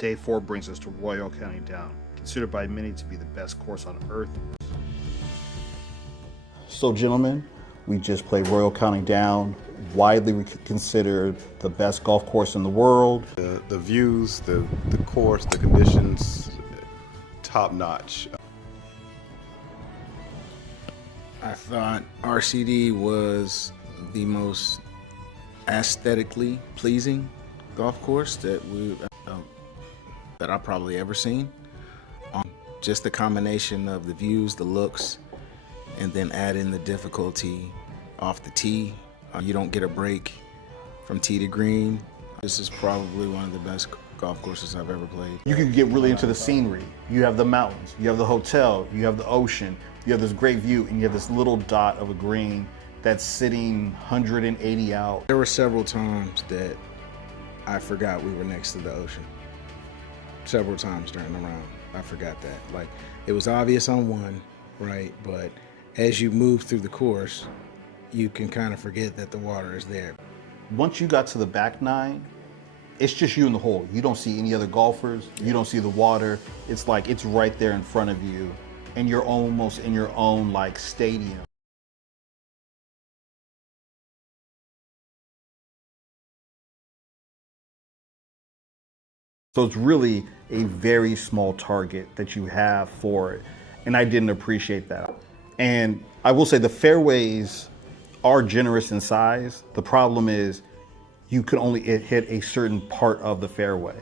Day 4 brings us to Royal County Down, considered by many to be the best course on earth. So gentlemen, we just played Royal County Down, widely considered the best golf course in the world. The views, the course, the conditions, top notch. I thought RCD was the most aesthetically pleasing golf course that I've probably ever seen. Just the combination of the views, the looks, and then add in the difficulty off the tee. You don't get a break from tee to green. This is probably one of the best golf courses I've ever played. You can get really into the scenery. You have the mountains, you have the hotel, you have the ocean, you have this great view, and you have this little dot of a green that's sitting 180 out. There were several times that I forgot we were next to the ocean. Several times during the round, I forgot that. Like, it was obvious on one, right? But as you move through the course, you can kind of forget that the water is there. Once you got to the back nine, it's just you in the hole. You don't see any other golfers. You don't see the water. It's like it's right there in front of you, and you're almost in your own like stadium. So it's really a very small target that you have for it. And I didn't appreciate that. And I will say the fairways are generous in size. The problem is you can only hit a certain part of the fairway.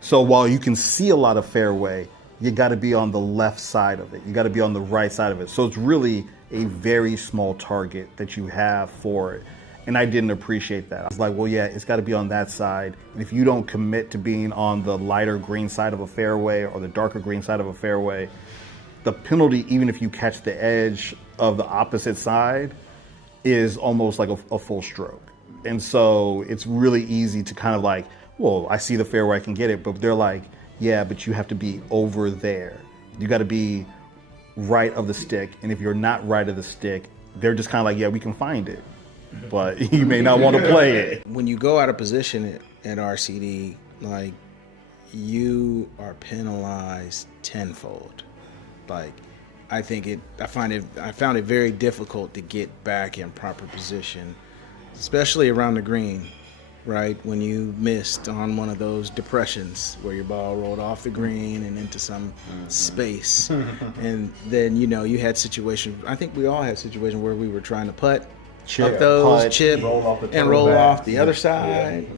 So while you can see a lot of fairway, you gotta be on the left side of it. You gotta be on the right side of it. So it's really a very small target that you have for it. And I didn't appreciate that. I was like, well, yeah, it's got to be on that side. And if you don't commit to being on the lighter green side of a fairway or the darker green side of a fairway, the penalty, even if you catch the edge of the opposite side, is almost like a full stroke. And so it's really easy to kind of like, well, I see the fairway, I can get it. But they're like, yeah, but you have to be over there. You got to be right of the stick. And if you're not right of the stick, they're just kind of like, yeah, we can find it, but you may not want to play it. When you go out of position at RCD, like, you are penalized tenfold. Like, I found it very difficult to get back in proper position, especially around the green, right? When you missed on one of those depressions where your ball rolled off the green and into some space. And then, you had situations, I think we all had situations where we were trying to putt, chip, and roll off the other side.